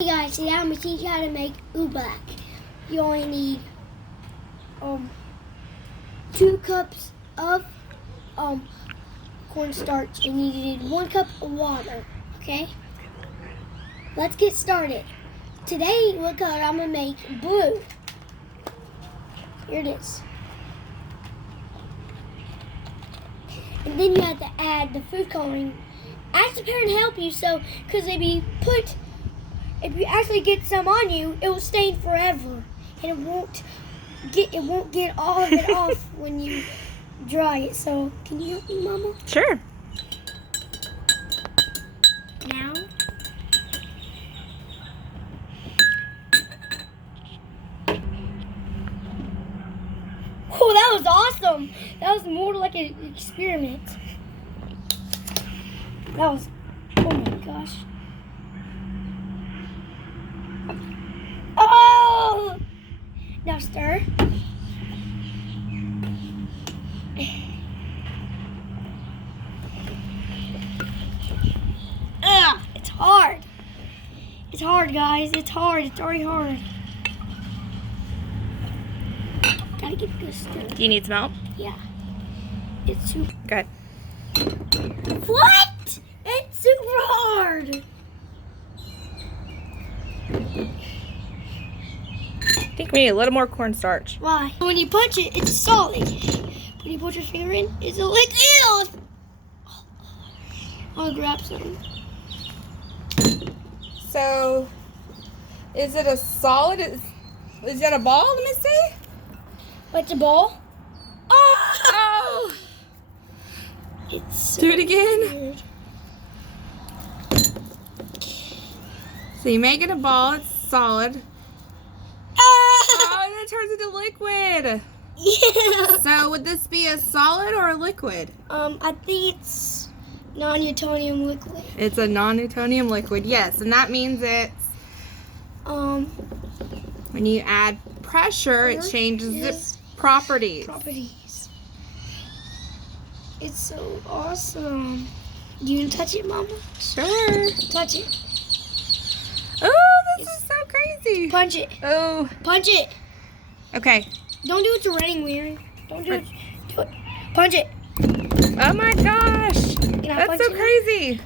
Hey guys, today I'm going to teach you how to make Oobleck. You only need 2 cups of cornstarch and you need 1 cup of water, okay? Let's get started. Today, what color I'm going to make? Blue. Here it is. And then you have to add the food coloring. Ask the parent to help you, because if you actually get some on you, it will stain forever, and it won't get all of it off when you dry it. So, can you help me, Mama? Sure. Now. Oh, that was awesome! That was more like an experiment. That was, oh my gosh. Oh! Now stir. Ugh, it's hard. It's hard, guys. It's hard. It's already hard. Gotta get a good stir. Do you need some help? Yeah. It's super. Good. What? It's super hard. I think we need a little more cornstarch. Why? When you punch it, it's solid. When you put your finger in, it's a liquid. I'll grab some. So, is it a solid? Is that a ball? Let me see. What's a ball? Oh! It's so Do it again. weird. So you make it a ball. It's solid. Oh, and it turns into liquid. Yeah. So would this be a solid or a liquid? I think it's non-Newtonian liquid. It's a non-Newtonian liquid. Yes, and that means it's when you add pressure, it changes its properties. It's so awesome. Do you want to touch it, Mama? Sure. Touch it. Oh, this is so crazy. Punch it. Oh. Punch it. Okay. Don't do it to Running Weird. Don't do it. Do it. Punch it. Oh my gosh. Can I That's punch so it? crazy.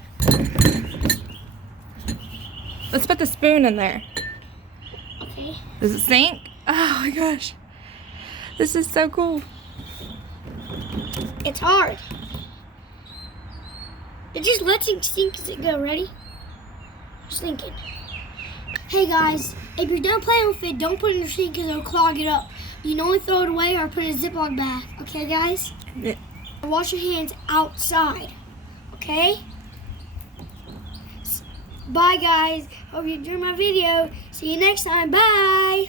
Let's put the spoon in there. Okay. Does it sink? Oh my gosh. This is so cool. It's hard. It just lets it sink as it go. Ready? Sink it. Hey guys, if you're done playing with it, don't put it in the sink because it'll clog it up. You can only throw it away or put it in a Ziploc bag. Okay, guys? Yeah. Wash your hands outside. Okay? Bye, guys. Hope you enjoyed my video. See you next time. Bye.